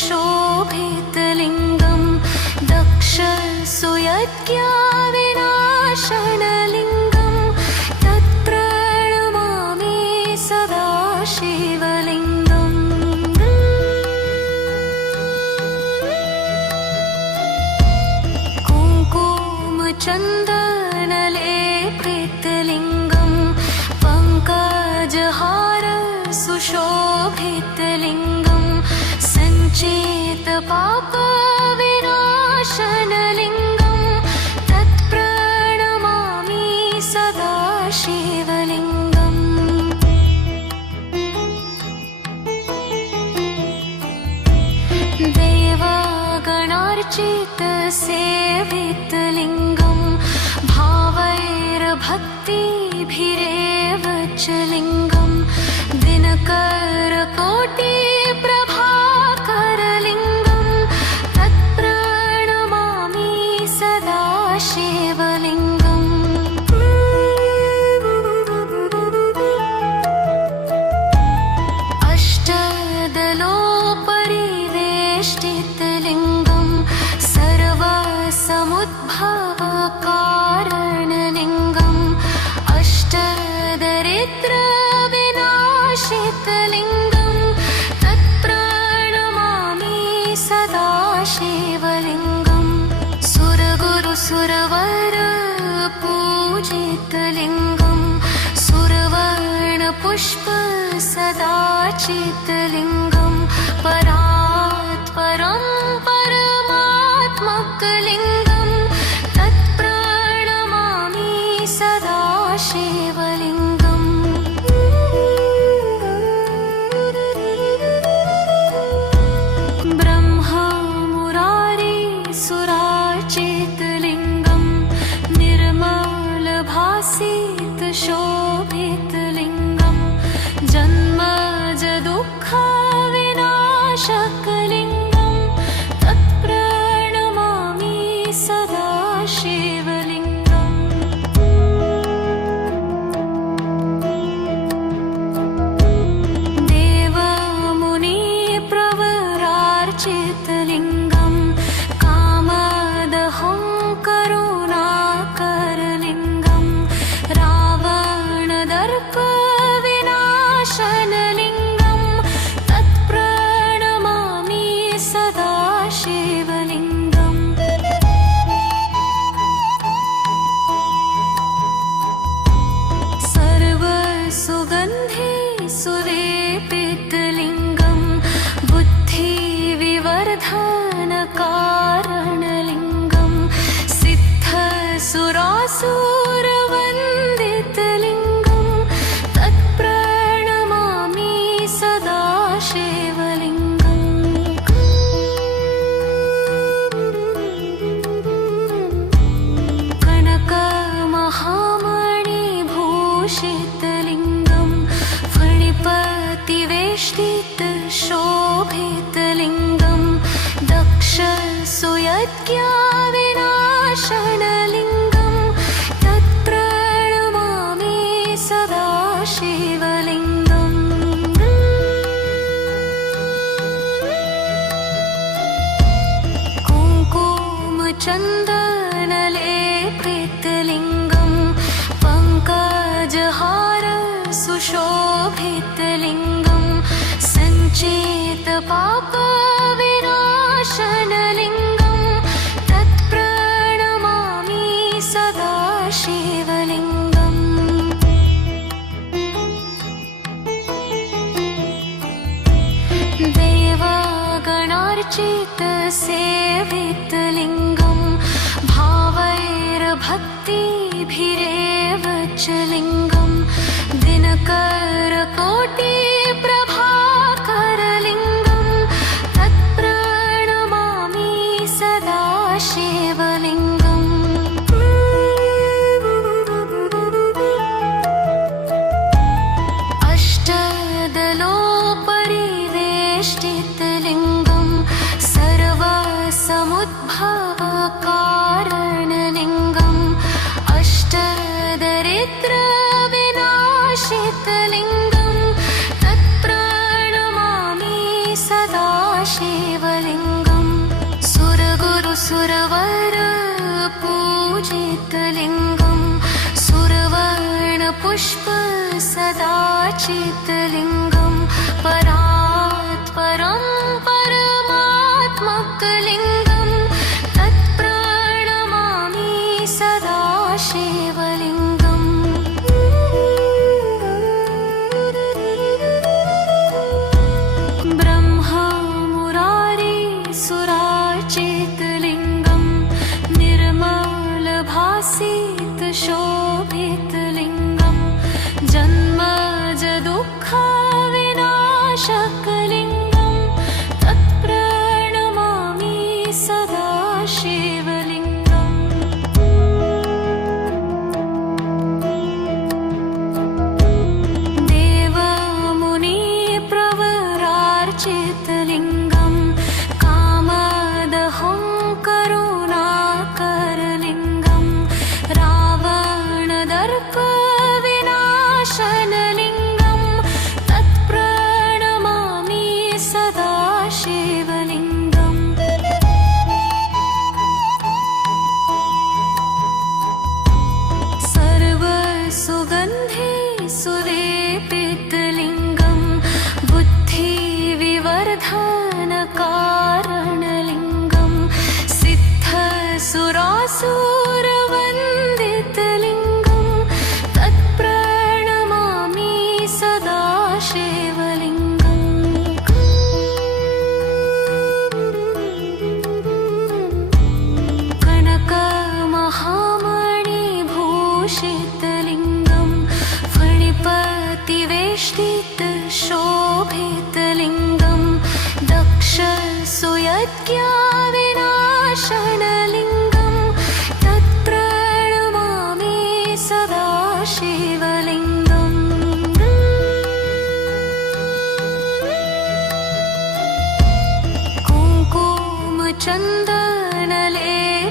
शोभितलिङ्गं दक्षसुयज्ञविनाशनलिङ्गं तत्प्रणमामि सदा शिवलिङ्गम्। कुङ्कुमचन्दनलेपितलिङ्गं पङ्कजहार सुशोभितलिङ्गं सञ्चेतपापविनाशनलिङ्गं तत्प्रणमामि सदा शिवलिङ्गम्। देवगणार्चितसेवितलिङ्गं भावैर्भक्तिभिरेव च लिङ्गं दिनकरकोटिप्रभाकरलिङ्गं तत्प्रणमामि सदा शिवलिङ्गम्। अष्टदलोपरिवेष्टितलिङ्गं सर्वसमुद्भवकारणलिङ्गं अष्टदरिद्रविनाशितलिङ्गं तत्प्रणमामि सदा शिवलिङ्गम्। सुरगुरुसुरवरपूजितलिङ्गं सुरवर्णपुष्पसदाचितलिङ्गं परात्परं परमात्मकलिङ्गं तत्प्रणमामि सदा शिवलिङ्गम्। ब्रह्ममुरारिसुरार्चितलिङ्गं निर्मलभासितशोभितलिङ्गं जन्मजदुःखविनाशकलिङ्गं तत्प्रणमामि सदा शिवलिङ्गम्। देवमुनिप्रवरार्चितलिङ्गं कामदहं करुणाकरलिङ्गं रावणदर्पविनाशनलिङ्गं तत्प्रणमामि सदा शिवलिङ्गम्। सर्वसुगन्धि सुलेपितलिङ्गं बुद्धिविवर्धनकारणलिङ्गं सिद्धसुरासुरवन्दितलिङ्गं तत्प्रणमामि सदा शिवलिङ्गम्। कनकमहामणिभूषितलिङ्गं फणिपतिवेष्टितशोभितलिङ्गं दक्षसुयज्ञविनाशनलिङ्गं तत्प्रणमामि सदा शिवलिङ्गम्। कुङ्कुमचन्दनलेपितलिङ्गं पङ्कजहार सुशोभितलिङ्गं सञ्चेतपापविनाशनलिङ्गं तत्प्रणमामि सदा शिवलिङ्गम्। देवगणार्चितसेवितलिङ्गं भावैर्भक्तिभिरेव च लिङ्गं दिनकरकोटिप्रभाकरलिङ्गं तत्प्रणमामि सदा शिवलिङ्गम्। अष्टदलोपरिवेष्टितलिङ्गं सर्वसमुद्भवकारणलिङ्गं अष्टदरिद्रविनाशितलिङ्गं सदाशिवलिङ्गं सुरगुरुसुरवर पूजितलिङ्गं सुरवर्णपुष्प सदाचितलिङ्गं परात्परं परमात्मकलिङ्गं तत्प्रणमामि सदाशिवलिङ्गम् ब्रह्मा मुरारी सुरार्चितलिङ्गं निर्मलभासित शोभितलिङ्गं जन्मज दुःखविनाशकलिङ्गं तत्प्रणमामि सदाशिवलिङ्गम् देवमुनिप्रवरार्चितलिङ्गं कामदहं करुणाकरलिङ्गं रावणदर्पविनाशनलिङ्गं तत्प्रणमामि सदाशिवलिङ्गम् सर्वसुगन्धे सुलेपितलिङ्गं बुद्धिविवर्धनकारणलिङ्गं सिद्धसुरासुरवन्दितलिङ्गं तत्प्रणमामि सदाशिवलिङ्गम् कनकमहामणिभूषितलिङ्गं फणिपतिवेष्टितशोभितलिङ्गं दक्षसुयज्ञविनाशनलिङ्गं तत्प्रणमामि सदाशिवलिङ्गम्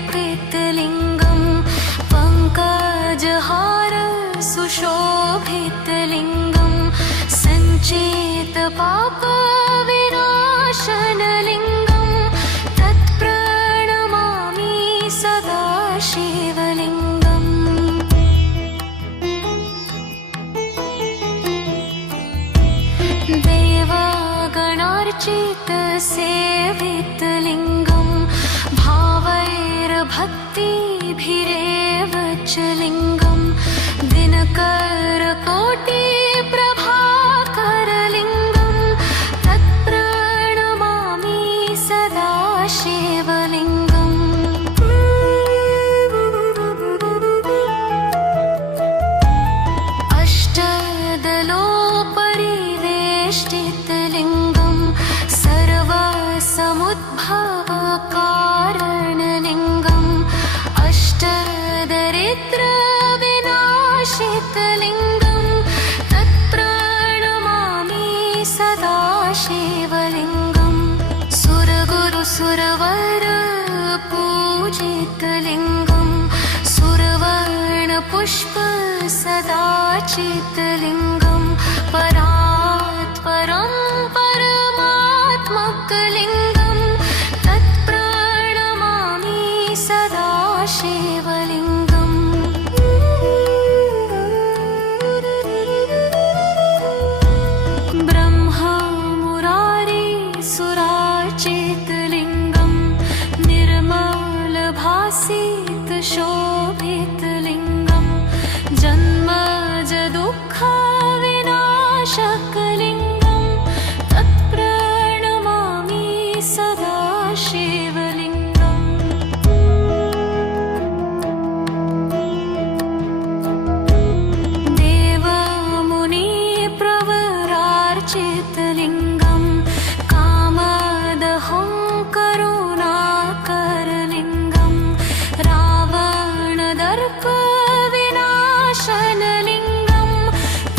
कुङ्कुमचन्दनलेपितलिङ्गं पङ्कजहार सुशोभितलिङ्गं सञ्चेतपापविनाशनलिङ्गं तत्प्रणमामि सदाशिवलिङ्गम् देवगणार्चितसेवितलिङ्गं भावैर्भक्तिभिरेव च लिङ्गं दिनकरकोटिप्रभाकरलिङ्गं तत्प्रणमामि सदाशिवलिङ्गम् अष्टदलोपरिवेष्टितलिङ्गं सर्वसमुद्भवकारणलिङ्गं अष्टदरिद्रविनाशितलिङ्गं तत्प्रणमामि सदाशिवलिङ्गं सुरगुरुसुरवर पूजितलिङ्गं सुरवर्णपुष्प सदाचितलिङ्गं परात्परं परमात्मकलिङ्गं तत्प्रणमामि सदाशिवलिङ्गम् ब्रह्मा मुरारी सुरार्चितलिङ्गं निर्मलभासित शोभितलिङ्गं जन्मज दुःखविनाशकलिङ्गं तत्प्रणमामि सदाशिवलिङ्गम् देवमुनिप्रवरार्चितलिङ्गं कामदहं करुणाकरलिङ्गं रावणदर्पविनाशनलिङ्गं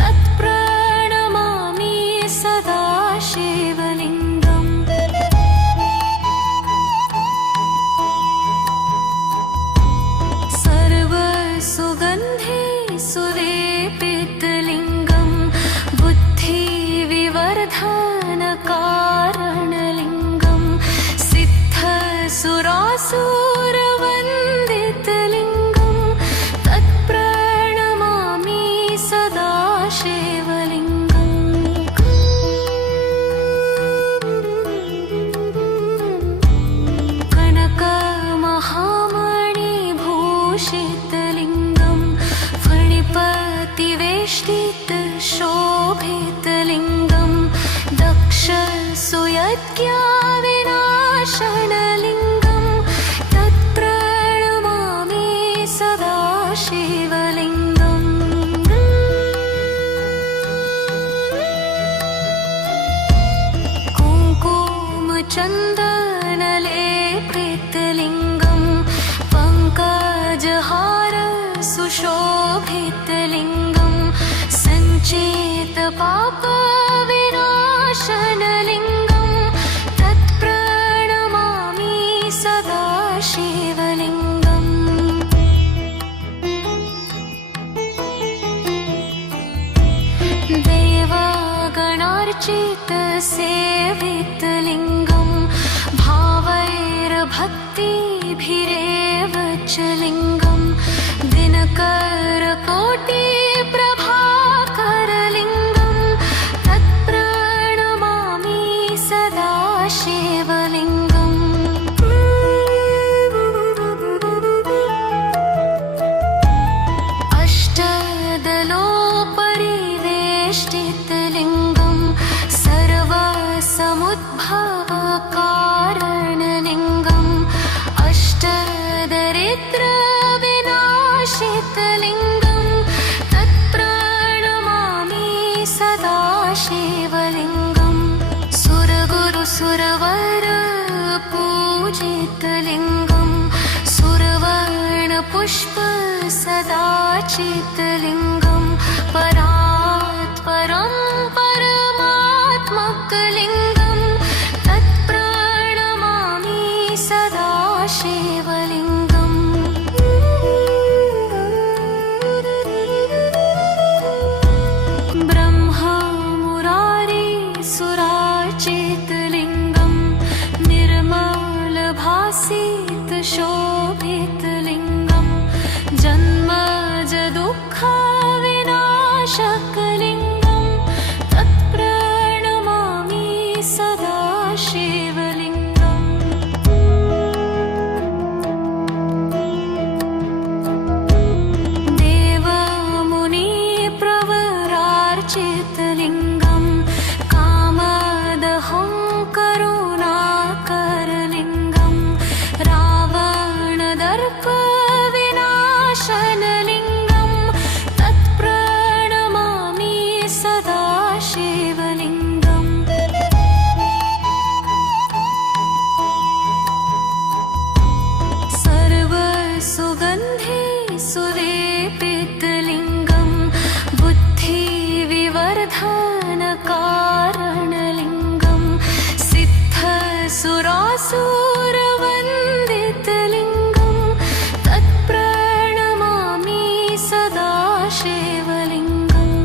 तत्प्रणमामि सदाशिवलिङ्गम् कुङ्कुमचन्दनलेपितलिङ्गं पङ्कजहार सुशोभितलिङ्गं सञ्चेतपापविनाशनलिङ्गं तत्प्रणमामि सदा शिवलिङ्गम्। देवागणार्चितसेवितलिङ्गं भावैर्भक्तिभिरेव च लिङ्गं दिनकरकोटिप्रभाकरलिङ्गं तत्प्रणमामि सदा शिवलिङ्गम्। अष्टदलोपरिवेष्टितलिङ्गं सर्वसमुद्भवकारणलिङ्गं अष्टदरिद्रविनाशितलिङ्गं तत्प्रणमामि सदा शिवलिङ्गम्। सुरगुरुसुरवरपूजितलिङ्गं सुरवर्णपुष्पसदाचितलिङ्गं परात्परं परमात्मकलिङ्गं तत्प्रणमामि सदा शिवलिङ्गम्। ब्रह्ममुरारिसुरार्चितलिङ्गं निर्मलभासितशोभितलिङ्गं जन्मजदुःखविनाशकलिङ्गं तत्प्रणमामि सदा शिवलिङ्गम्। देवमुनिप्रवरार्चितलिङ्गं कामदहं करुणाकरलिङ्गं रावणदर्पविनाशनलिङ्गं तत्प्रणमामि सदा शिवलिङ्गम्। सर्वसुगन्धि सुलेपितलिङ्गं बुद्धिविवर्धनकारणलिङ्गं सिद्धसुरासुरवन्दितलिङ्गं तत्प्रणमामि सदा शिवलिङ्गम्।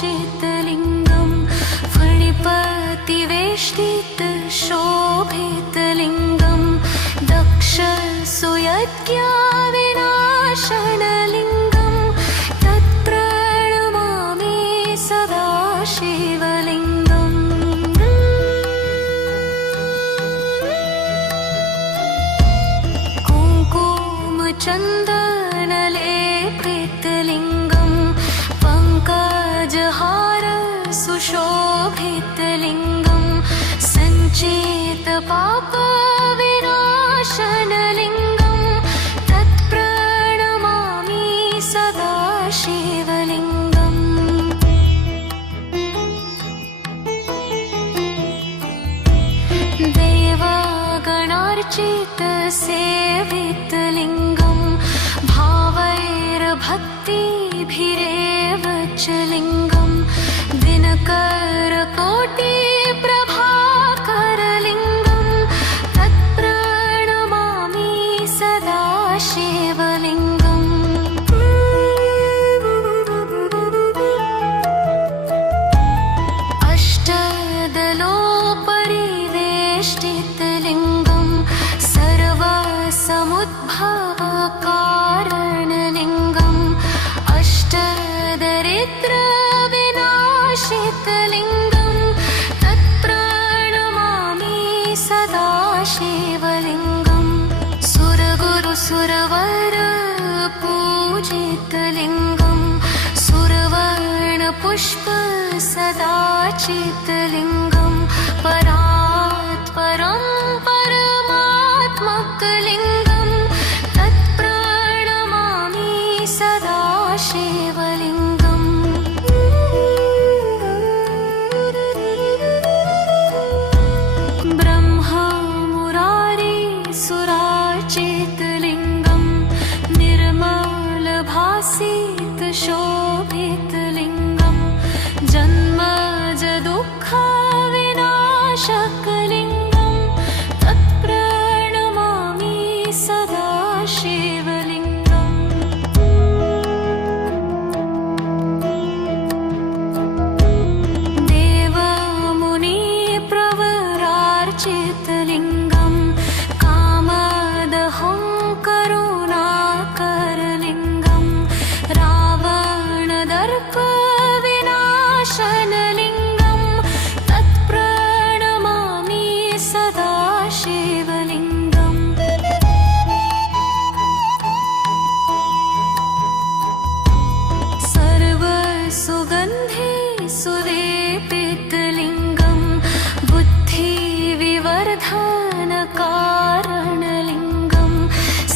कनकमहामणिभूषितलिङ्गं फणिपतिवेष्टितशोभितलिङ्गं दक्षसुयज्ञविनाशनलिङ्गं तत्प्रणमामि सदा शिवलिङ्गम्। कुङ्कुमचन्दनलेपितलिङ्गं पङ्कजहार सुशोभितलिङ्गं सञ्चेतपापविनाशनलिङ्गं तत्प्रणमामि सदा शिवलिङ्गम्। देवागणार्चितसेवितलिङ्गं भावैर्भक्तिभिरेव च लिङ्गं दिनकरकोटिप्रभाकरलिङ्गं तत्प्रणमामि सदा शिवलिङ्गम्। अष्टदलोपरिवेष्टितलिङ्गं सर्वसमुद्भवकारणलिङ्गं अष्टदरिद्रविनाशितलिङ्गं तत्प्रणमामि सदा शिवलिङ्गम्। सुरगुरुसुरवरपूजितलिङ्गं सुरवर्णपुष्पसदाचितलिङ्गं परात्परं परमात्मकलिङ्गं तत्प्रणमामि सदा शिवलिङ्गम् ब्रह्मा मुरारी सुरार्चितलिङ्गं निर्मलभासित शोभितलिङ्गं जन्मज दुःखविनाशकलिङ्गं तत्प्रणमामि सदा शिवलिङ्गम् देवमुनिप्रवरार्चितलिङ्गं कामदहं करुणाकरलिङ्गं रावणदर्पविनाशनलिङ्गं तत्प्रणमामि सदा शिवलिङ्गम् सर्वसुगन्धे सुलेपितलिङ्गं बुद्धिविवर्धनकारणलिङ्गं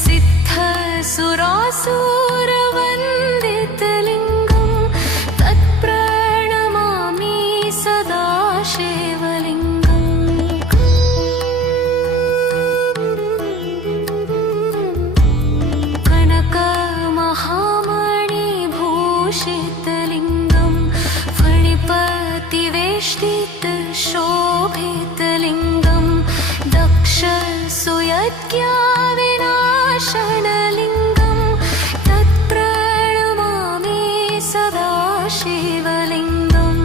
सिद्धसुरासुरवन्दितलिङ्गं तत्प्रणमामि सदा शिवलिङ्गम् कनकमहामणिभूषितलिङ्गं फणिपतिवेष्टितशोभितलिङ्गं दक्षसुयज्ञविनाशनलिङ्गं तत्प्रणमामि सदा शिवलिङ्गम्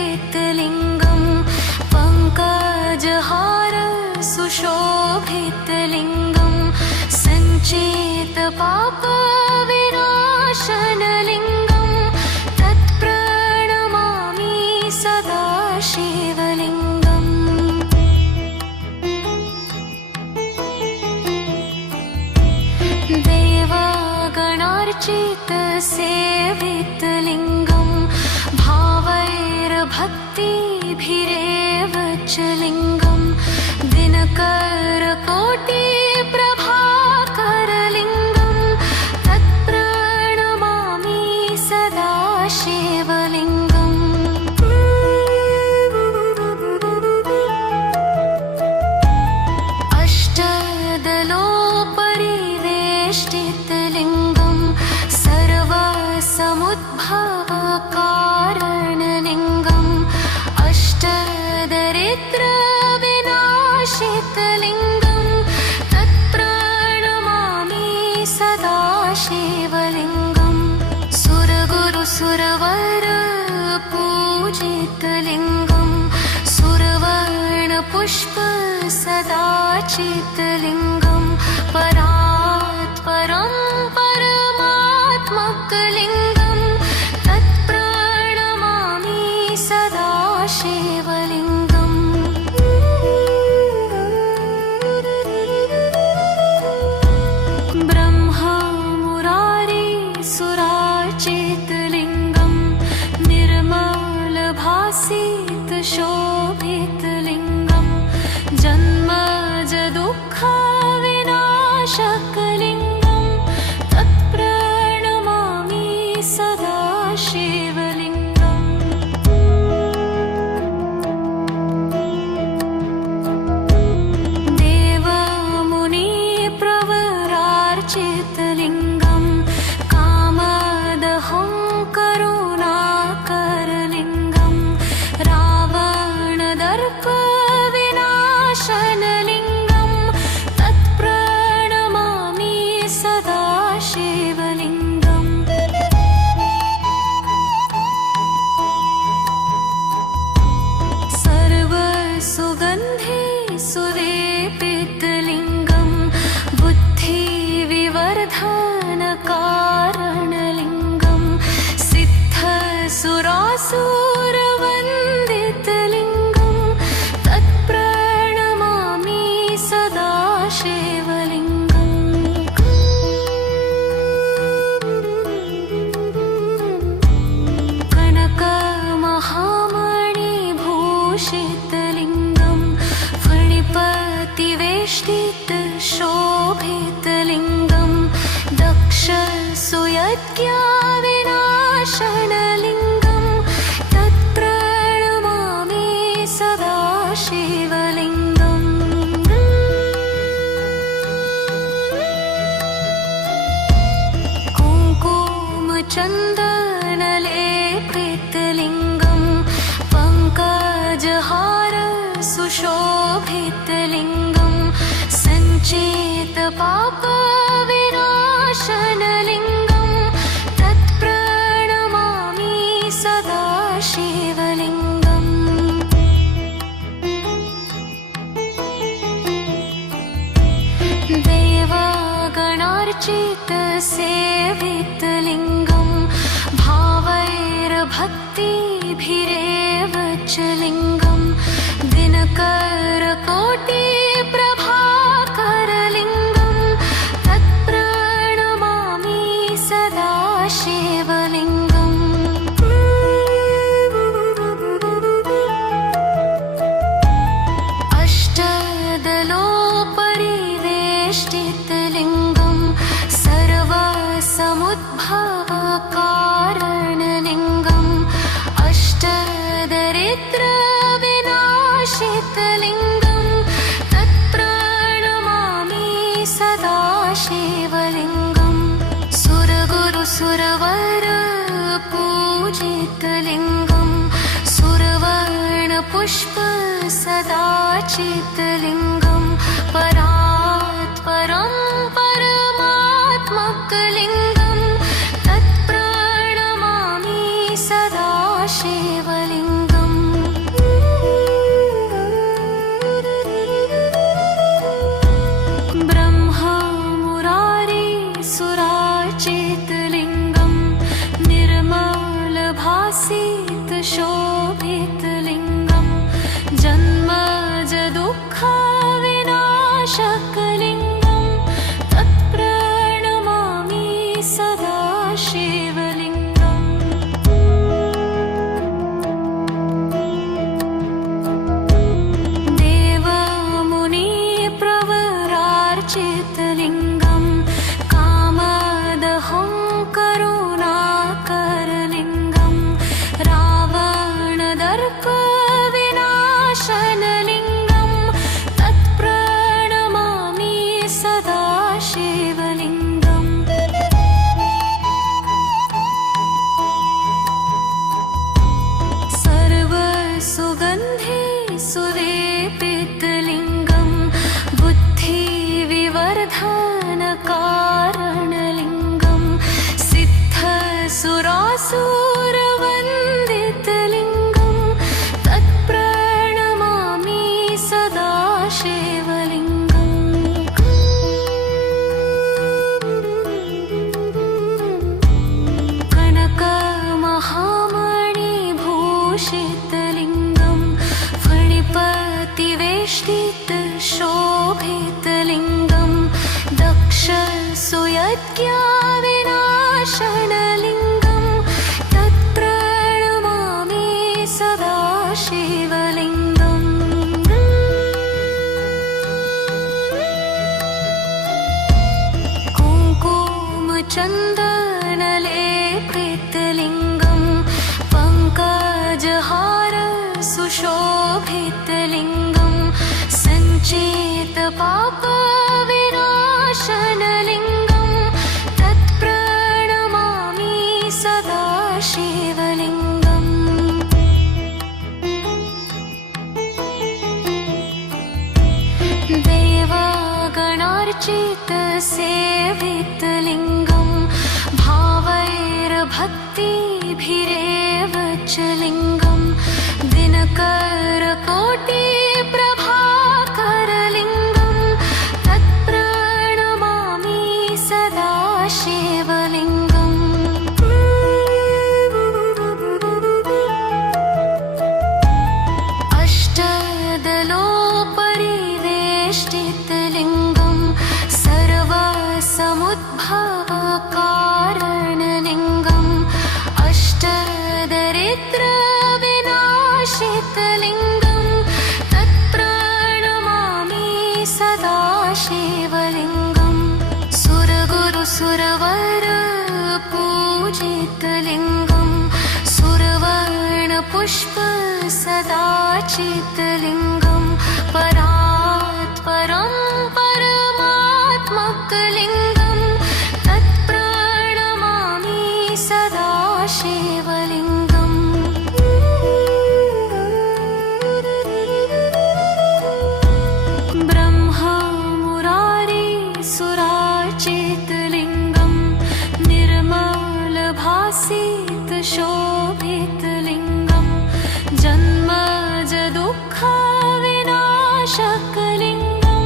कुङ्कुमचन्दनलेपितलिङ्गं पङ्कजहार सुशोभितलिङ्गं सञ्चेतपापविनाशनलिङ्गं तत्प्रणमामि सदा शिवलिङ्गम् देवगणार्चितसेवितलिङ्गं भावैर्भक्तिभिरेव च लिङ्गं दिनकरकोटिप्रभाकरलिङ्गं तत्प्रणमामि सदा शिवलिङ्गम् अष्टदलोपरिवेष्टितलिङ्गं सर्वसमुद्भवकारणलिङ्गं अष्टदरिद्रविनाशितलिङ्गं तत्प्रणमामि सदा शिवलिङ्गम् सुरगुरुसुरवरपूजितलिङ्गं सुरवर्णपुष्पसदाचितलिङ्गं परात्परं परमात्मकलिङ्गं तत्प्रणमामि सदा शिवलिङ्गम् ब्रह्मा मुरारी सुरार्चितलिङ्गं निर्मलभासित शोभितलिङ्गं जन्मज दुःखविनाश दक्षसुयज्ञाविनाशनलिङ्गं तत्प्रणमामि सदा शिवलिङ्गम् कुङ्कुमचन्दनलेपितलिङ्गं पङ्कजहार सुशोभितलिङ्गं सञ्चेतपापविनाशनलिङ्गं तत्प्रणमामि सदा शिवलिङ्गम् देवगणार्चितसेवितलिङ्गं भावैर्भक्तिभिरेव च लिङ्गं दिनकरकोटिप्रभाकरलिङ्गं तत्प्रणमामि सदा शिवलिङ्गम् अष्टदलोपरिवेष्टितलिङ्गं सर्वसमुद्भवकारणलिङ्गं अष्टदरिद्रविनाशितलिङ्गं तत्प्रणमामि सदा शिवलिङ्गम् सुरगुरुसुरवरपूजितलिङ्गं सुरवर्णपुष्पसदाचितलिङ्गं परात्परं परमात्मकलिङ्गं तत्प्रणमामि सदा शिवलिङ्गम् ब्रह्ममुरारिसुरार्चितलिङ्गं निर्मलभासितशोभितलिङ्गं जन्मजदुःखविनाशकलिङ्गं तत्प्रणमामि सदा शिवलिङ्गम् देवमुनिप्रवरार्चितलिङ्गं कामदहं करुणाकरलिङ्गं रावणदर्पविनाशनलिङ्गं तत्प्रणमामि सदा शिवलिङ्गम् सर्वसुगन्धि सुलेपितलिङ्गं बुद्धिविवर्धनकारणलिङ्गं सिद्धसुरासुरवन्दितलिङ्गं तत्प्रणमामि सदा शिवलिङ्गम् कनकमहामणिभूषितलिङ्गं फणिपतिवेष्टितशोभितलिङ्गं दक्षसुयज्ञाविनाशनलिङ्गं तत्प्रणमामि सदा शिवलिङ्गम् कुङ्कुमचन्दनलेपितलिङ्गं पङ्कजहार सुशोभितलिङ्गं सञ्चेतपापविनाशनलिङ्गं तत्प्रणमामि सदा शिवलिङ्गम् देवगणार्चितसेवितलिङ्गं भावैर्भक्तिभिरेव च लिङ्गं दिनकरकोटिप्रभाकरलिङ्गं तत्प्रणमामि सदा शिवलिङ्गम् अष्टदलोपरिवेष्टितलिङ्गं सर्वसमुद्भवकारणलिङ्गं अष्टदरिद्रविनाशितलिङ्गं तत्प्रणमामि सदा शिवलिङ्गम् सुरगुरुसुरवर चितलिङ्गं सुरवर्णपुष्प सदा चितलिङ्गं परात् परं परमात्मकलिङ्गं तत्प्रणमामि सदा शिवलिङ्गम् ब्रह्मा मुरारी सुराचितलिङ्गं निर्मलभासित शोभितलिङ्गं जन्मज दुःखविनाशकलिङ्गं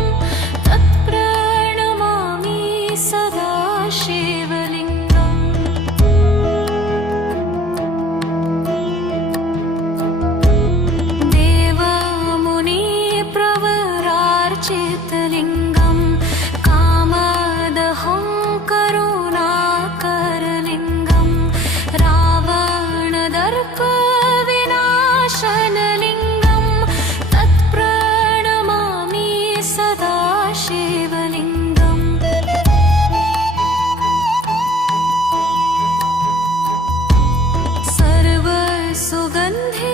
तत्प्रणमामि सदा शिवलिङ्गम् देवमुनिप्रवरार्चितलिङ्गं कामदहं करुणाकरलिङ्गं रावणदर्पविनाशनलिङ्गं तत्प्रणमामि सदा शिवलिङ्गम् सर्वसुगन्धे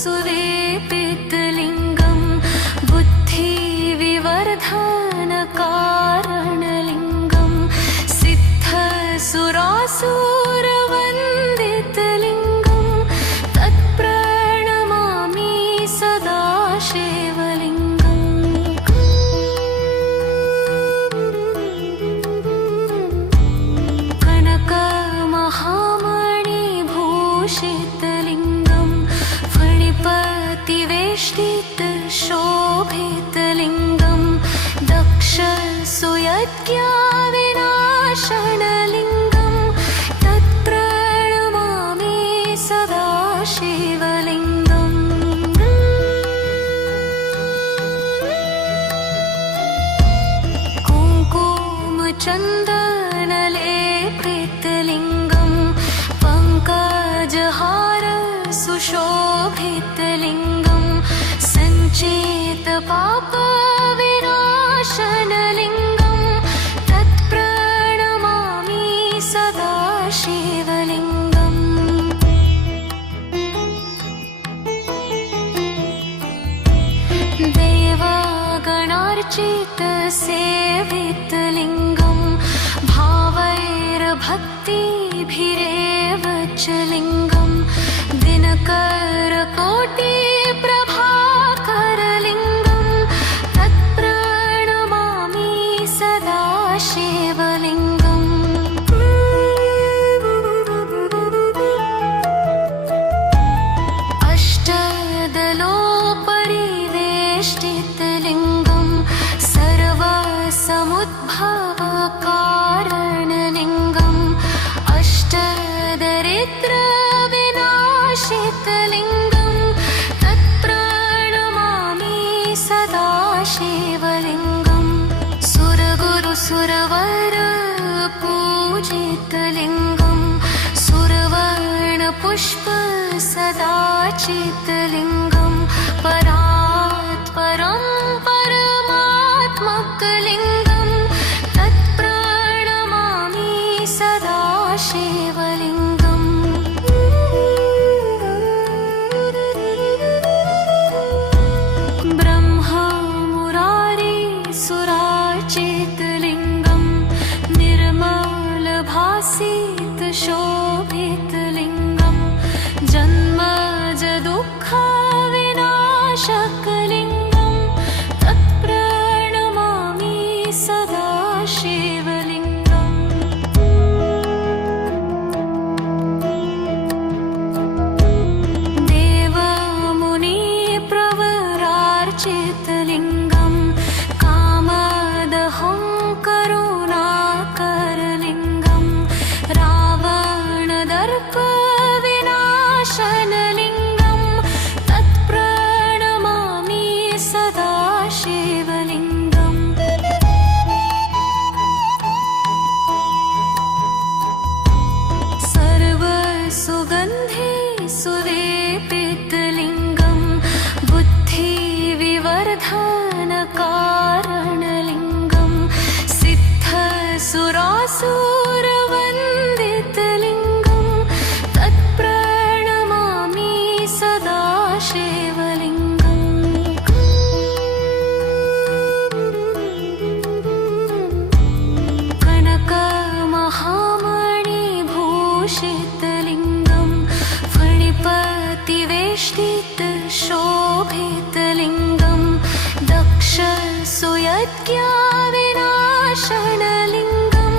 सुलेपितलिङ्गं बुद्धिविवर्धनकारणलिङ्गं सिद्धसुरासुरवन्दितलिङ्गं तत्प्रणमामि सदा शिवलिङ्गम् कनकमहामणिभूषितलिङ्गं फणिपतिवेष्टितशोभितलिङ्गं दक्षसुयज्ञविनाशनलिङ्गं तत्प्रणमामि सदा शिवलिङ्गम् कुङ्कुमचन्दनलेपितलिङ्गं पङ्कजहार सुशोभितलिङ्गं सञ्चेतपापविनाशनलिङ्गं तत्प्रणमामि सदा शिवलिङ्गम् देवगणार्चितसेवितलिङ्गं भावैर्भक्तिभिरेव च लिङ्गं दिनकरकोटिप्रभाकरलिङ्गं तत्प्रणमामि सदा शिवलिङ्गम् अष्टदलोपरिवेष्टितलिङ्गं सर्वसमुद्भवकारणलिङ्गं अष्टदरिद्रविनाशितलिङ्गं तत्प्रणमामि सदा शिवलिङ्गम् सुरगुरुसुरवरपूजितलिङ्गं सुरवर्णपुष्प सदा चितलिङ्गं परात् परं परमात्मकलिङ्गं तत्प्रणमामि सदा शिवलिङ्गम् ब्रह्मा मुरारी सुराचितलिङ्गं निर्मलभासित शोभितलिङ्गं जन्मज दुःखविनाशकलिङ्गं तत्प्रणमामि सदा शिवलिङ्गम् देवमुनिप्रवरार्चितलिङ्गं कामदहं करुणाकरलिङ्गं रावणदर्पविनाशनलिङ्गं तत्प्रणमामि सदा शिवलिङ्गम् सर्वसुगन्धे सुलेपितलिङ्गं बुद्धिविवर्धनकारणलिङ्गं सुयज्ञाविनाशनलिङ्गं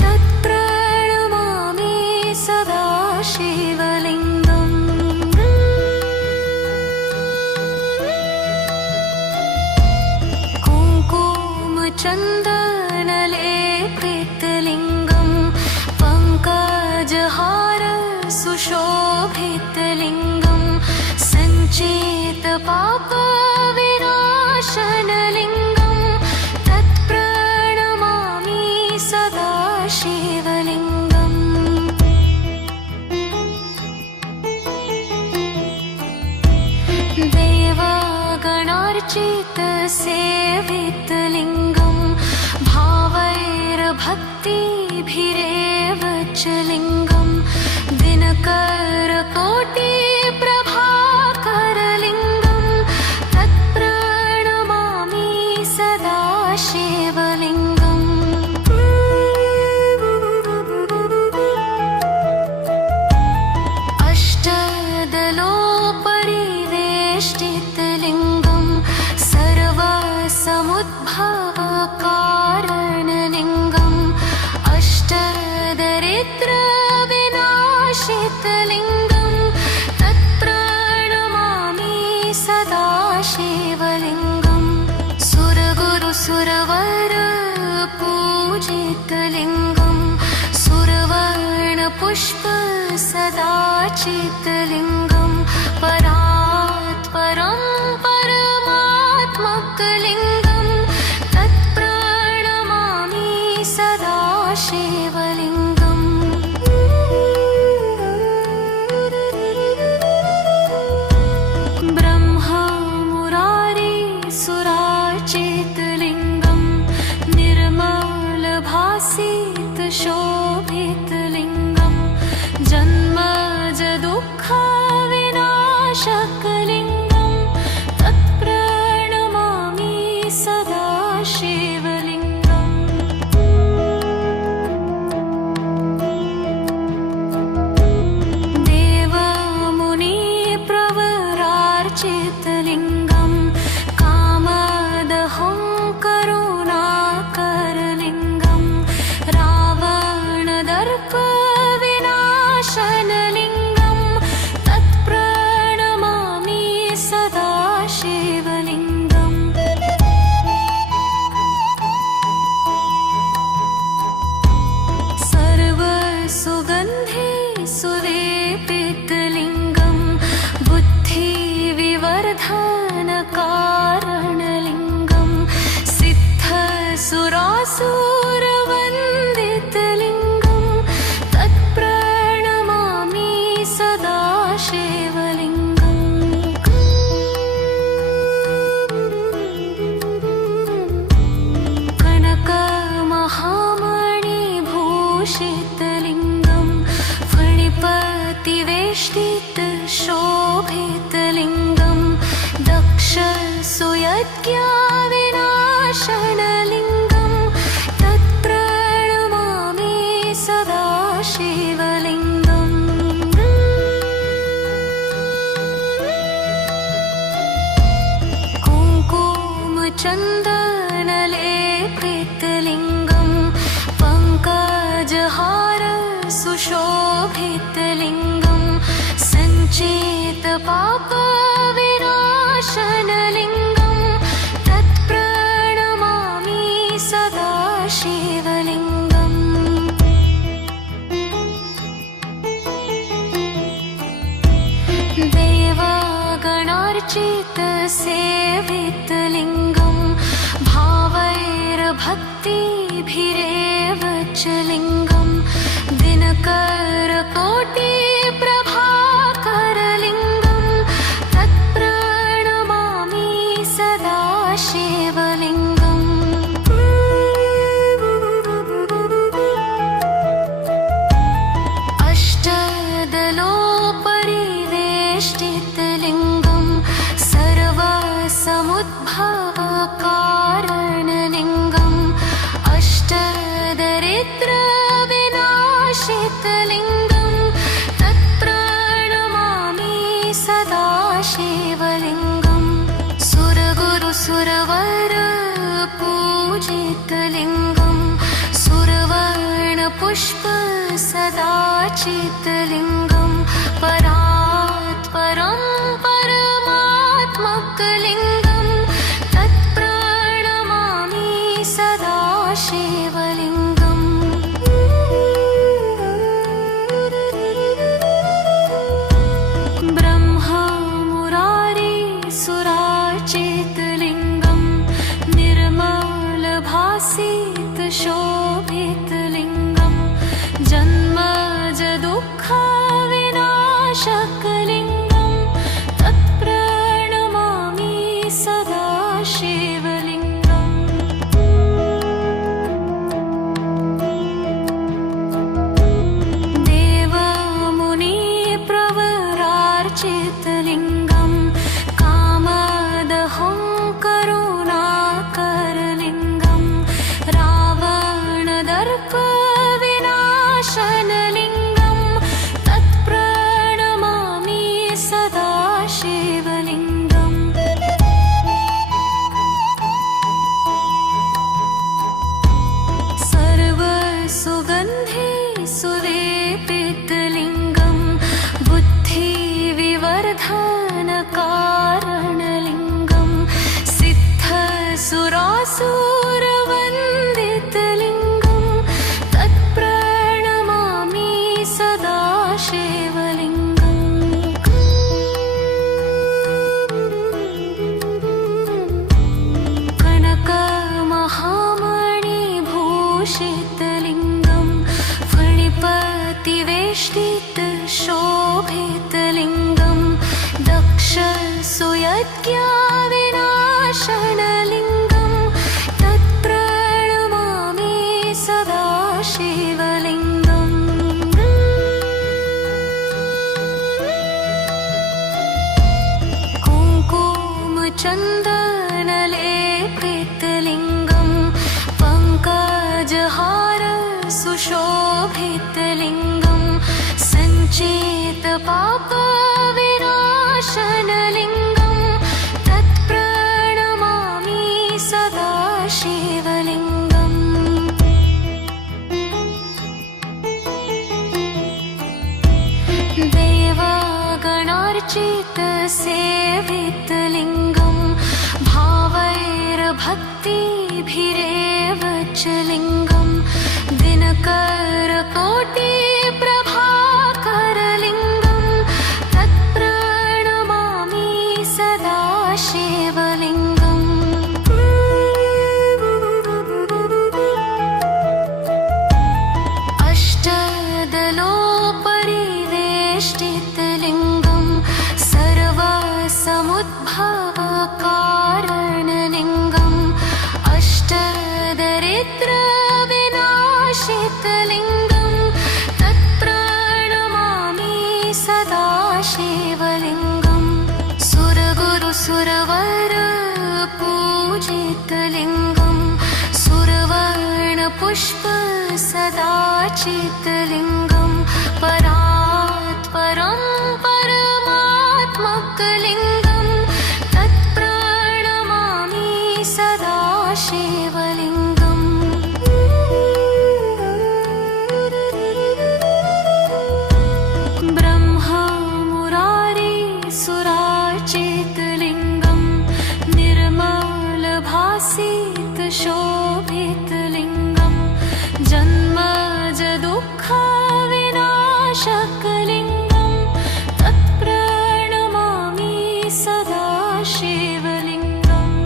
तत्प्रणमामि सदा शिवलिङ्गम् कुङ्कुमचन्दनलेपितलिङ्गं पङ्कजहार सुशोभितलिङ्गं सञ्चेतपापविनाशनलिङ्गं तत्प्रणमामि सदा शिवलिङ्गम् देवगणार्चितसेवितलिङ्गं भावैर्भक्तिभिरेव च लिङ्गं दिनकरकोटिप्रभाकरलिङ्गं तत्प्रणमामि सदा शिवलिङ्गम् अष्टदलोपरिवेष्टितलिङ्गं सर्वसमुद्भवकारणलिङ्गं अष्टदरिद्रविनाशितलिङ्गं तत्प्रणमामि सदा शिवलिङ्गम् सुरगुरुसुरवरपूजितलिङ्गं सुरवर्णपुष्पसदाचितलिङ्गं परात्परं परमात्मकलिङ्गं तत्प्रणमामि सदा शिवलिङ्गम् ब्रह्ममुरारिसुरार्चितलिङ्गं निर्मलभासितशोभितलिङ्गं जन्मजदुःखविनाशकलिङ्गं तत्प्रणमामि सदा शिवलिङ्गम् देवमुनिप्रवरार्चितलिङ्गं कामदहं करुणाकरलिङ्गं रावणदर्पविनाशनलिङ्गं तत्प्रणमामि सदा शिवलिङ्गम् सर्वसुगन्धे सुलेपितलिङ्गं बुद्धिविवर्धनकारणलिङ्गं सिद्धसुरासुरवन्दितलिङ्गं तत्प्रणमामि सदा शिवलिङ्गम् कनकमहामणिभूषितलिङ्गं फणिपतिवेष्टितशोभितलिङ्गं दक्षसुयज्ञाविनाशनलिङ्गं तत्प्रणमामि सदा शिवलिङ्गम् कुङ्कुमचन्दनलेपितलिङ्गं पङ्कजहार सुशोभितलिङ्गं सञ्चेतपापविनाशनलिङ्गं तत्प्रणमामि सदा शिवलिङ्गम् देवगणार्चितसेवितलिङ्गं भावैर्भक्तिभिरेव च लिङ्गं दिनकरकोटिप्रभाकरलिङ्गं तत्प्रणमामि सदा शिवलिङ्गम् अष्टदलोपरिवेष्टितलिङ्गं सर्वसमुद्भवकारणलिङ्गं अष्टदरिद्रविनाशितलिङ्गं तत्प्रणमामि सदा शिवलिङ्गम् सुरगुरुसुरवरपूजितलिङ्गं पूजितलिङ्गं सुरवर्णपुष्प सदाचितलिङ्गं परात् परं परमात्मकलिङ्गं तत्प्रणमामि सदा शिवलिङ्गम् ब्रह्मा मुरारी सुरार्चितलिङ्गं निर्मलभासित शोभितलिङ्गं जन्मज दुःखविनाशकलिङ्गं तत्प्रणमामि सदा शिवलिङ्गम् देवमुनिप्रवरार्चितलिङ्गं कामदहं करुणाकरलिङ्गं रावणदर्पविनाशनलिङ्गं तत्प्रणमामि सदा शिवलिङ्गम् सर्वसुगन्धे सुलेपितलिङ्गं बुद्धिविवर्धनकारणलिङ्गं सिद्धसुरासुरवन्दितलिङ्गं तत्प्रणमामि सदा शिवलिङ्गम् कनकमहामणिभूषितलिङ्गं फणिपतिवेष्टितशोभितलिङ्गं दक्षसुयज्ञविनाशनलिङ्गं तत्प्रणमामि सदा शिवलिङ्गम् कुङ्कुमचन्दनलेपितलिङ्गं पङ्कजहार सुशोभितलिङ्गं सञ्चेतपापविनाशनलिङ्गं तत्प्रणमामि सदा शिवलिङ्गम् देवगणार्चितसेवितलिङ्गं भावैर्भक्तिभिरेव च लिङ्गं दिनकरकोटिप्रभाकरलिङ्गं तत्प्रणमामि सदा शिवलिङ्गम् अष्टदलोपरिवेष्टितलिङ्गं सर्वसमुद्भवकारणलिङ्गं अष्टदरिद्रविनाशितलिङ्गं तत्प्रणमामि सदा शिवलिङ्गम् सुरगुरुसुरवर पूजितलिङ्गं सुरवर्णपुष्प सदाचितलिङ्गं परात् परं परमात्मकलिङ्गं तत्प्रणमामि सदा शिवलिङ्गम् ब्रह्मा मुरारी सुरार्चितलिङ्गं निर्मलभासित शोभितलिङ्गं जन्मज दुःखविनाशकलिङ्गं तत्प्रणमामि सदा शिवलिङ्गम्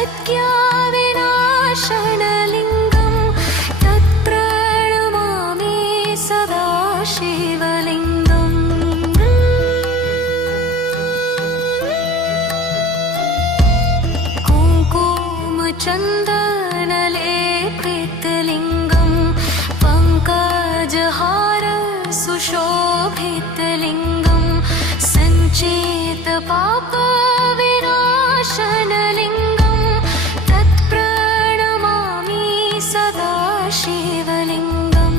सुयज्ञाविनाशनलिङ्गं तत्प्रणमामि सदा शिवलिङ्गम् कुङ्कुमचन्दनलेपितलिङ्गं पङ्कजहार सुशोभितलिङ्गं सञ्चेतपापविनाशनलिङ्गं तत्प्रणमामि सदा शिवलिङ्गम्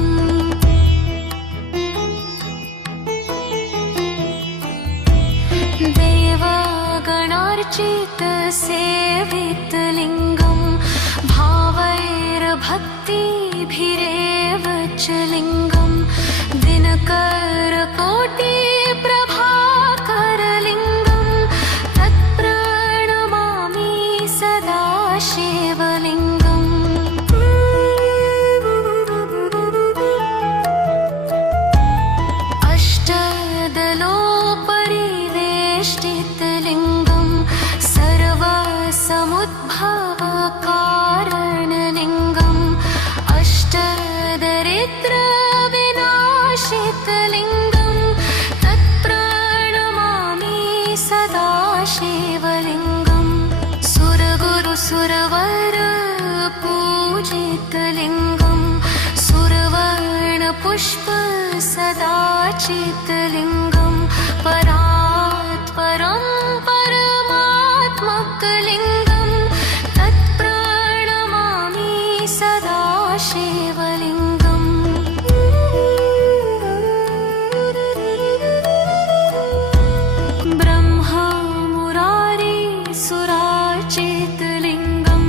देवगणार्चितसेवितलिङ्गं भावैर्भक्तिभिरेव च लिङ्गं दिनकरकोटिप्रभाकरलिङ्गं तत्प्रणमामि सदा शिवलिङ्गम् अष्टदलोपरिवेष्टितलिङ्गं सर्वसमुद्भवकारणलिङ्गं अष्टदरिद्रविनाशितलिङ्गं तत्प्रणमामि सदा शिवलिङ्गम् सुरगुरुसुरवरपूजितलिङ्गं सुरवर्णपुष्पसदाचितलिङ्गं परात्परं परमात्मकलिङ्गं तत्प्रणमामि सदा शिवलिङ्गम् ब्रह्ममुरारिसुरार्चितलिङ्गं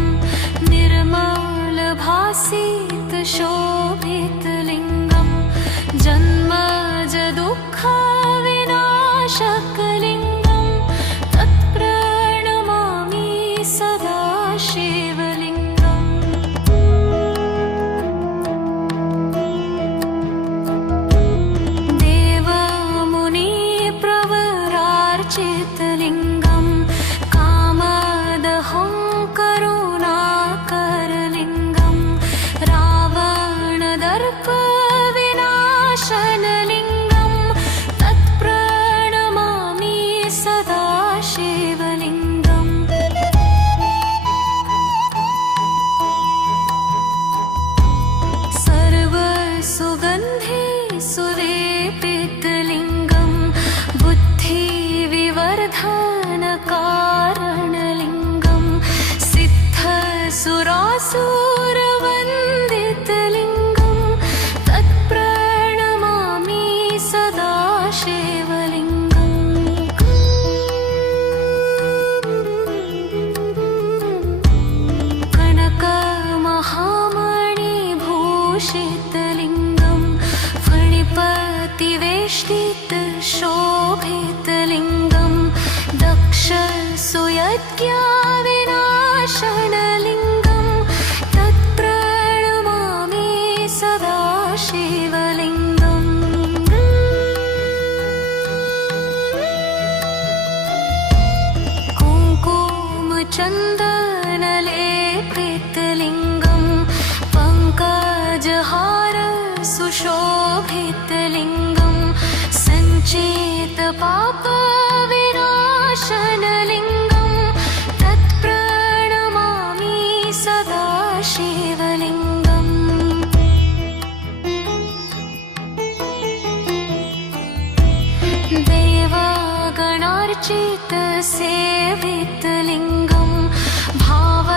निर्मलभासितशोभितलिङ्गं जन्मजदुःखविनाशकलिङ्गं तत्प्रणमामि सदा शिवलिङ्गम् देवमुनिप्रवरार्चितलिङ्गं कामदहं करुणाकरलिङ्गं रावणदर्पविनाशनलिङ्गं तत्प्रणमामि सदा शिवलिङ्गम् सर्वसुगन्धे सुलेपितलिङ्गं बुद्धिविवर्धनकारणलिङ्गं सिद्धसुरासुरवन्दितलिङ्गं तत्प्रणमामि सदा शिवलिङ्गम् कनकमहामणिभूषितलिङ्गं फणिपतिवेष्टितशोभितलिङ्गं दक्षसुयज्ञाविनाशनलिङ्गं तत्प्रणमामि सदा शिवलिङ्गम् कुङ्कुमचन्दनलेपितलिङ्गं पङ्कजहार सुशोभितलिङ्गं सञ्चेतपापविनाशनलिङ्गं तत्प्रणमामि सदा शिवलिङ्गम् देवगणार्चितसेवितलिङ्गं भावैर्भक्तिभिरेव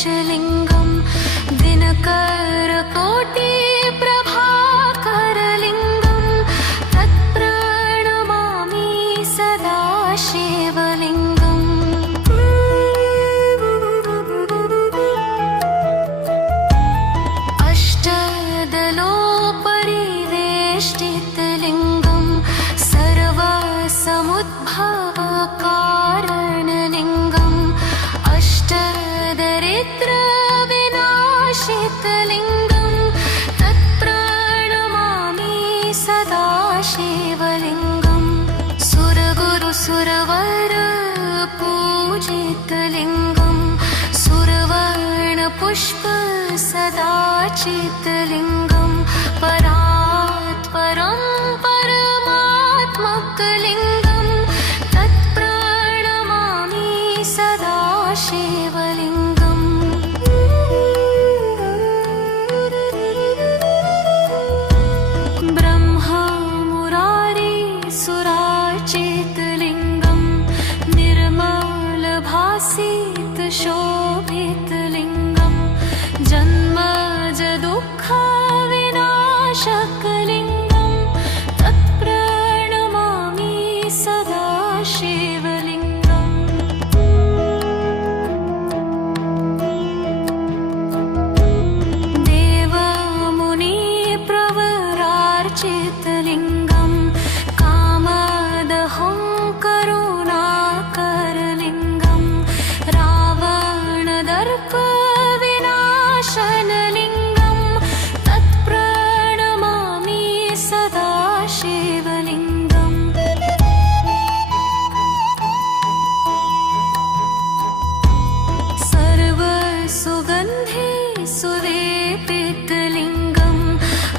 च लिङ्गं दिनकरकोटिप्रभाकरलिङ्गं तत्प्रणमामि सदा शिवलिङ्गम् अष्टदलोपरिवेष्टितलिङ्गं सर्वसमुद्भवकारणलिङ्गं अष्टदरिद्रविनाशितलिङ्गं तत्प्रणमामि सदा शिवलिङ्गम् सुरगुरुसुरवरपूजितलिङ्गं पुष्प सदा चितलिङ्गं परात्परं परमात्मकलिङ्गं तत्प्रणमामि सदा शिवलिङ्गम् ब्रह्मा मुरारी सुराचितलिङ्गं निर्मलभासित शोभितलिङ्गं जन्मज दुःखविनाशकलिङ्गं तत्प्रणमामि सदा शिवलिङ्गम् देवमुनिप्रवरार्चितलिङ्गं कामदहं करुणाकरलिङ्गं रावणदर्पविनाशनलिङ्गं तत्प्रणमामि सदा शिवलिङ्गम् सर्वसुगन्धे सुवेपितलिङ्गं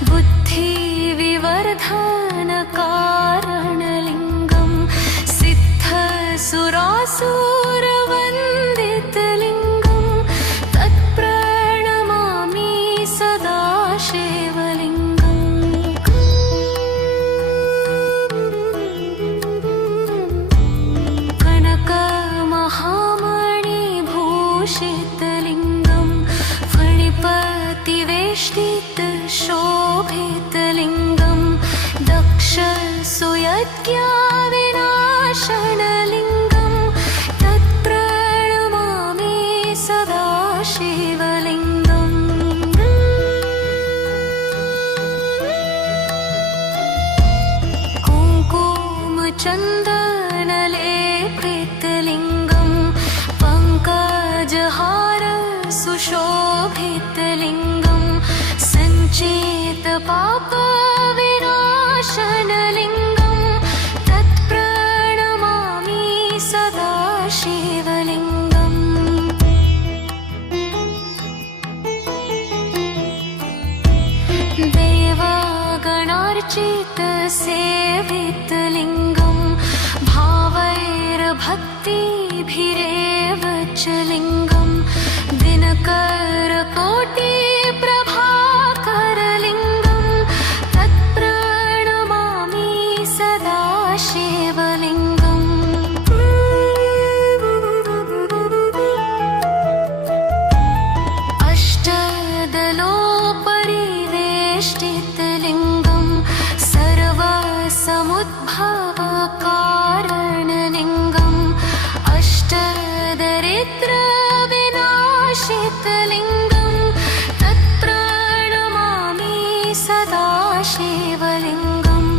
बुद्धिविवर्धनकारणलिङ्गं सिद्धसुरासुरवन्दितलिङ्गं तत्प्रणमामि सदा शिवलिङ्गम् कनकमहामणिभूषितलिङ्गं फणिपतिवेष्टितशोभितलिङ्गं दक्षसुयज्ञविनाशनलिङ्गं तत्प्रणमामि सदा शिवलिङ्गम् कुङ्कुमचन्दनलेपितलिङ्गं पङ्कजहार सुशोभितलिङ्गं सञ्चेतपापविनाशनलिङ्गं तत्प्रणमामि सदा शिवलिङ्गम् देवगणार्चितसेवितलिङ्गं भावैर्भक्तिभिरेव च लिङ्गं दिनकरकोटिप्रभाकरलिङ्गं तत्प्रणमामि सदा शिवलिङ्गम् अष्टदलोपरिवेष्टितलिङ्गं सर्वसमुद्भवकारणलिङ्गं अष्टदरिद्रविनाशितलिङ्गं तत्प्रणमामि सदा शिवलिङ्गम्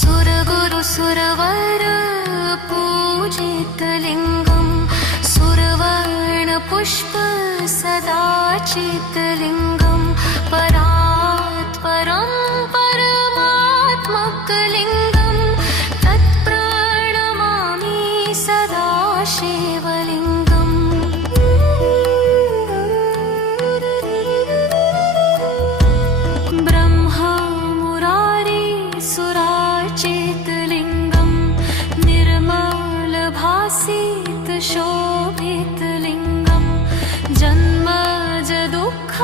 सुरगुरुसुरवरपूजितलिङ्गं सुरवर्णपुष्प सदा चितलिङ्गं परात्परं परमात्मकलिङ्गं तत्प्रणमामि सदा शिवलिङ्गम् ब्रह्मा मुरारी सुराचितलिङ्गं निर्मलभासित शोभितलिङ्गं जन्मज दुःख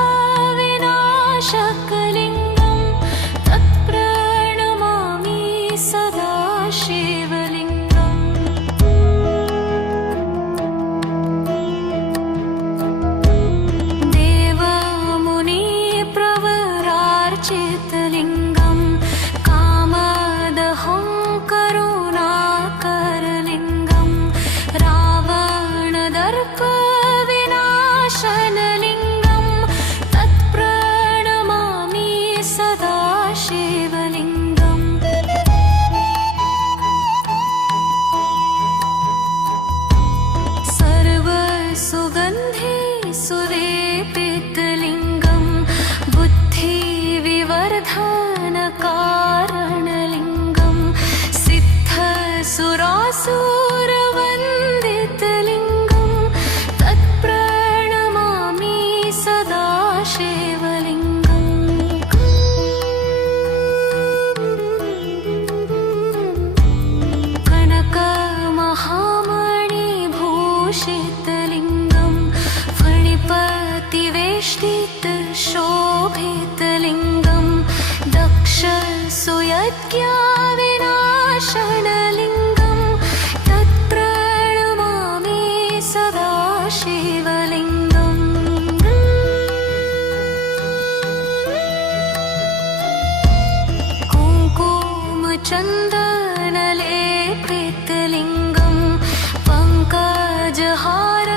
शोभितलिङ्गं दक्षसुयज्ञविनाशनलिङ्गं तत्प्रणमामि सदा शिवलिङ्गम् कुङ्कुमचन्दनलेपितलिङ्गं पङ्कजहार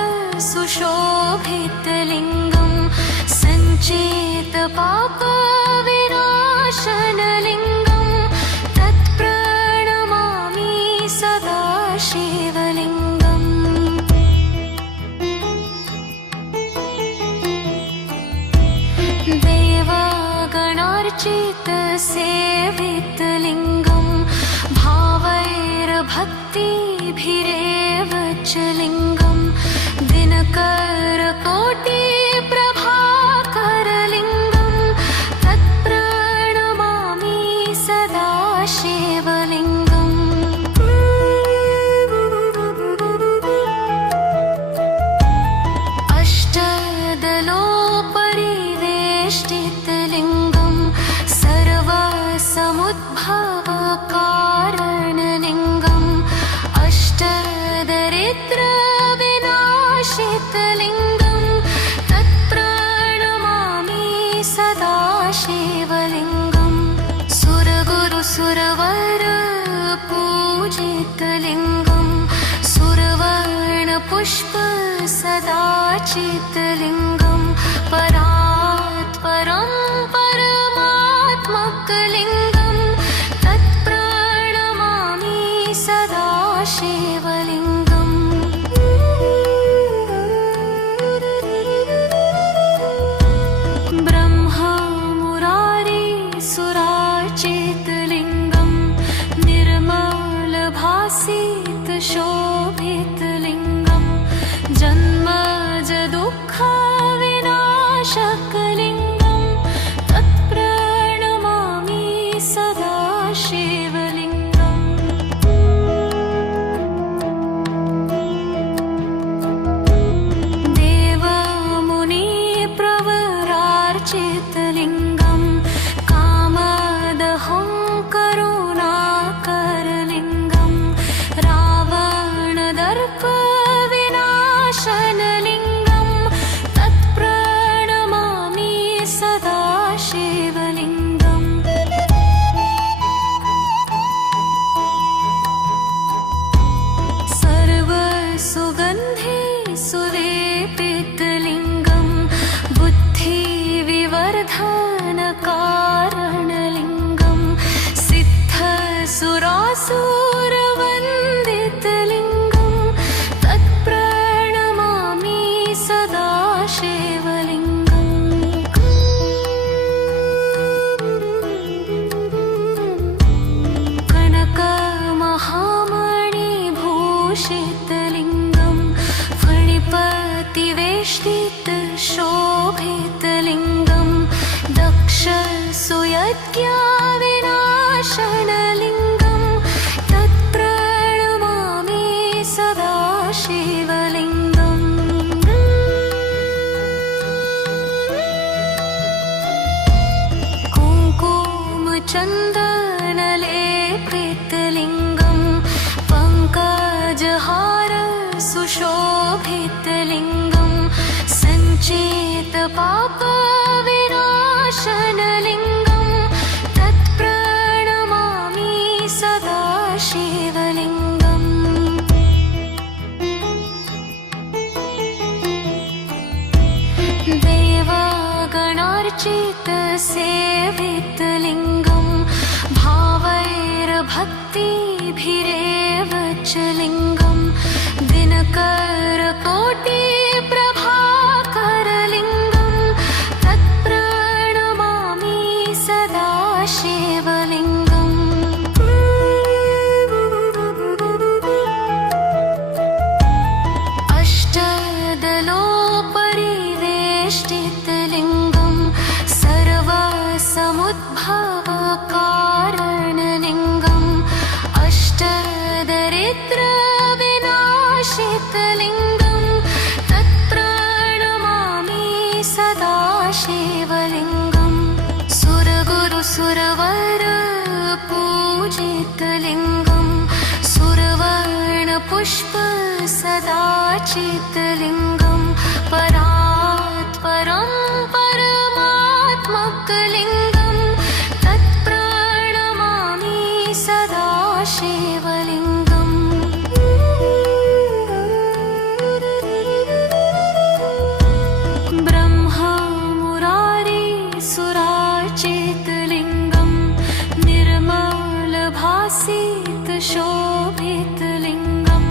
सुशोभितलिङ्गं सञ्चेतपापविनाशनलिङ्गं तत्प्रणमामि सदा शिवलिङ्गम् देवगणार्चितसेवितलिङ्गं भावैर्भक्तिभिरेव च लिङ्गं दिनकरकोटिप्रभाकरलिङ्गं तत्प्रणमामि सदा शिवलिङ्गम् अष्टदलोपरिवेष्टितलिङ्गं सर्वसमुद्भवकारणलिङ्गं अष्टदरिद्रविनाशितलिङ्गं तत्प्रणमामि सदा शिवलिङ्गम् सुरगुरुसुरवरपूजितलिङ्गं सुरवर्णपुष्पसदाचितलिङ्गं परात्परं परमात्मकलिङ्गं तत्प्रणमामि सदा शिवलिङ्गम् ब्रह्ममुरारिसुरार्चितलिङ्गं निर्मलभासितशोभितलिङ्गं जन्मजदुःखविनाशकलिङ्गं तत्प्रणमामि सदा शिवलिङ्गम् देवमुनिप्रवरार्चितलिङ्गं कामदहं करुणाकरलिङ्गं रावणदर्पविनाशनलिङ्गं तत्प्रणमामि सदा शिवलिङ्गम् सर्वसुगन्धे सुलेपितलिङ्गं बुद्धिविवर्धनकारणलिङ्गं सिद्धसुरासुरवन्दितलिङ्गं तत्प्रणमामि सदा शिवलिङ्गम् कनकमहामणिभूषितलिङ्गं फणिपतिवेष्टितशोभितलिङ्गं दक्षसुयज्ञविनाशनलिङ्गं तत्प्रणमामि सदा शिवलिङ्गम् कुङ्कुमचन्दनलेपितलिङ्गं पङ्कजहार सुशोभितलिङ्गं सञ्चेतपापविनाशनलिङ्गं तत्प्रणमामि सदा शिवलिङ्गम् देवगणार्चितसेवितलिङ्गं भावैर्भक्तिभिरेव च लिङ्गं दिनकरकोटिप्रभाकरलिङ्गं तत्प्रणमामि सदा शिवलिङ्गम् अष्टदलोपरिवेष्टितलिङ्गं सर्वसमुद्भवकारणलिङ्गं अष्टदरिद्रविनाशितलिङ्गं तत्प्रणमामि सदा शिवलिङ्गं सुरगुरुसुरवर पूजितलिङ्गं सुरवर्णपुष्प सदा चितलिङ्गं परात्परं परमात्मकलिङ्गं तत्प्रणमामि सदा शिवलिङ्गम् ब्रह्मा मुरारी सुरार्चितलिङ्गं निर्मलभासित शोभितलिङ्गं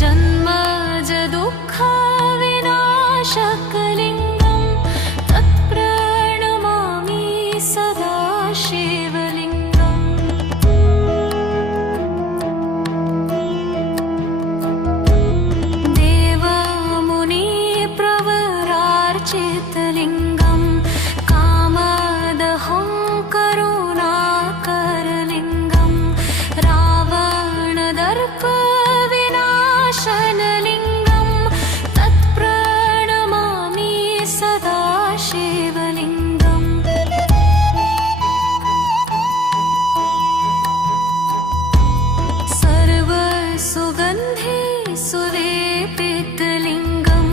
जन्मज दुःखविनाशकलिङ्गं तत्प्रणमामि सदा शिवलिङ्गम् देवमुनिप्रवरार्चितलिङ्गं कामदहं करुणाकरलिङ्गं रावणदर्पविनाशनलिङ्गं तत्प्रणमामि सदा शिवलिङ्गम् सर्वसुगन्धे सुलेपितलिङ्गं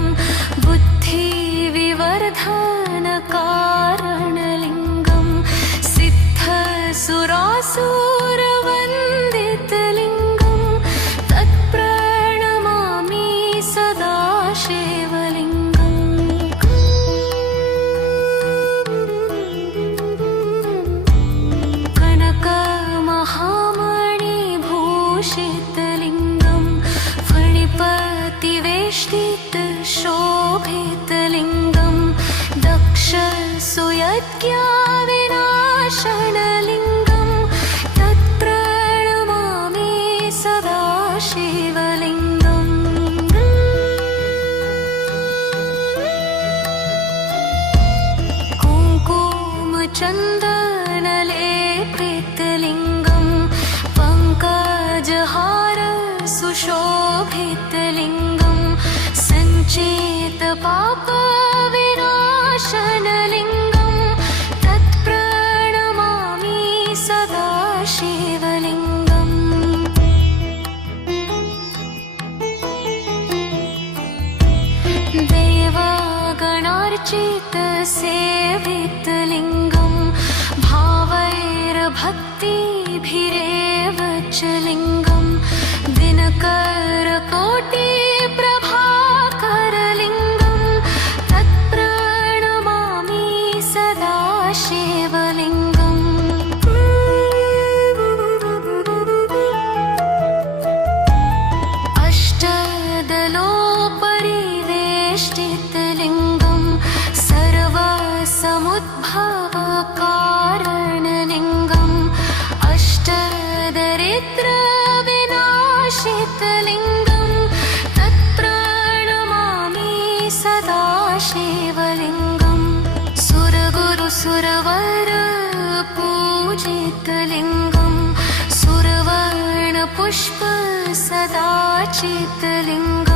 बुद्धिविवर्धनकारणलिङ्गं सिद्धसुरासुरवन्दितलिङ्गं तत्प्रणमामि सदा शिवलिङ्गम् कनकमहामणिभूषितलिङ्गं फणिपतिवेष्टितशोभितलिङ्गं दक्षसुयज्ञविनाशनलिङ्गं तत्प्रणमामि सदा शिवलिङ्गम् कुङ्कुमचन्दनलेपितलिङ्गं पङ्कजहार सुशोभितलिङ्गं सञ्चेतपापविनाशनलिङ्गं तत्प्रणमामि सदा शिवलिङ्गम् देवगणार्चितसेवितलिङ्गं भावैर्भक्तिभिरेव च लिङ्गं दिनकरकोटिप्रभाकरलिङ्गं तत्प्रणमामि सदा शिवलिङ्गम् अष्टदलोपरिवेष्टितलिङ्गं सर्वसमुद्भवकारणलिङ्गं अष्टदरिद्रविनाशितलिङ्गं तत्प्रणमामि सदा शिवलिङ्गं सुरगुरुसुरवर पूजितलिङ्गं सुरवर्णपुष्प सदा चितलिङ्गं